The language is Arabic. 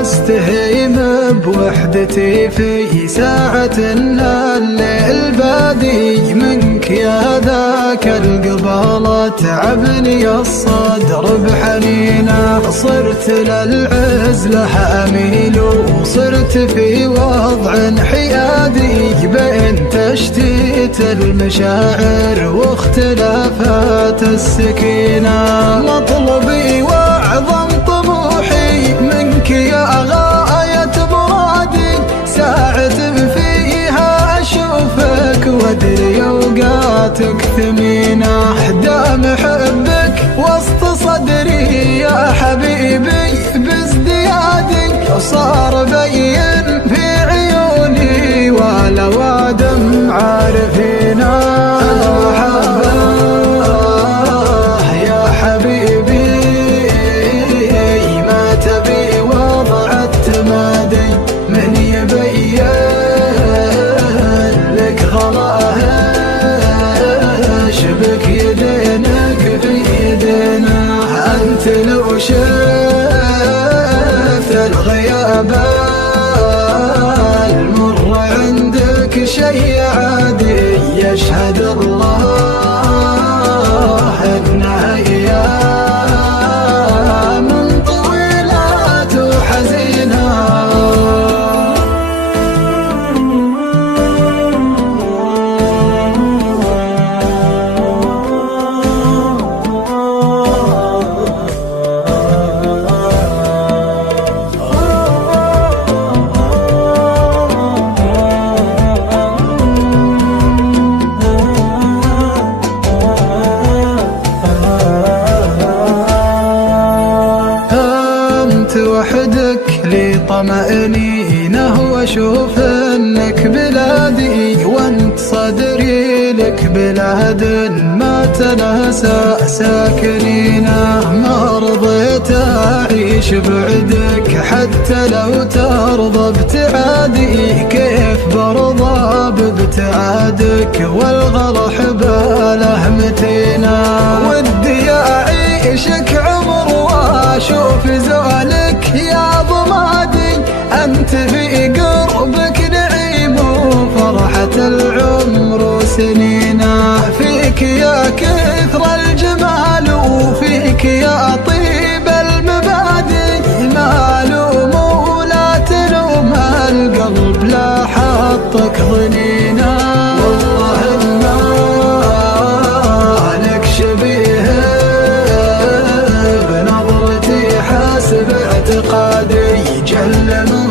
استهيم بوحدتي في ساعة الليل بادي منك يا ذاك القبالة تعبني الصدر بحنينه صرت للعزلة أميل وصرت في وضع حيادي بين تشتيت المشاعر واختلافات السكينة مطلبي وأعظم طموحي منك يا غاية مرادي ساعة فيها أشوفك وأدري أوقاتك ثمينة دام حبك وسط صدري يا حبيبي بازديادي صار بين في عيوني ولا دم عارفينا لو شفت الغياب المر عندك شيء عادي يشهد الله انها ايام طويلات وحزينه وحدك لي طمأنينه واشوف انك بلادي وانت صدري لك بلاد ما تناسى ساكنينه ما رضيت اعيش بعدك حتى لو ترضى ابتعادي كيف برضى بابتعادك والغلا حباله متينا ودي اعيشك عمر واشوف زولك يا ضمادي أنت في قربك نعيم وفرحة العمر وسنينه فيك يا كثر الجمال وفيك يا طيب المبادئ ما لوم ولا تلوم القلب لا حطك ضنينه والله ما لك شبيه باعتقادي جل من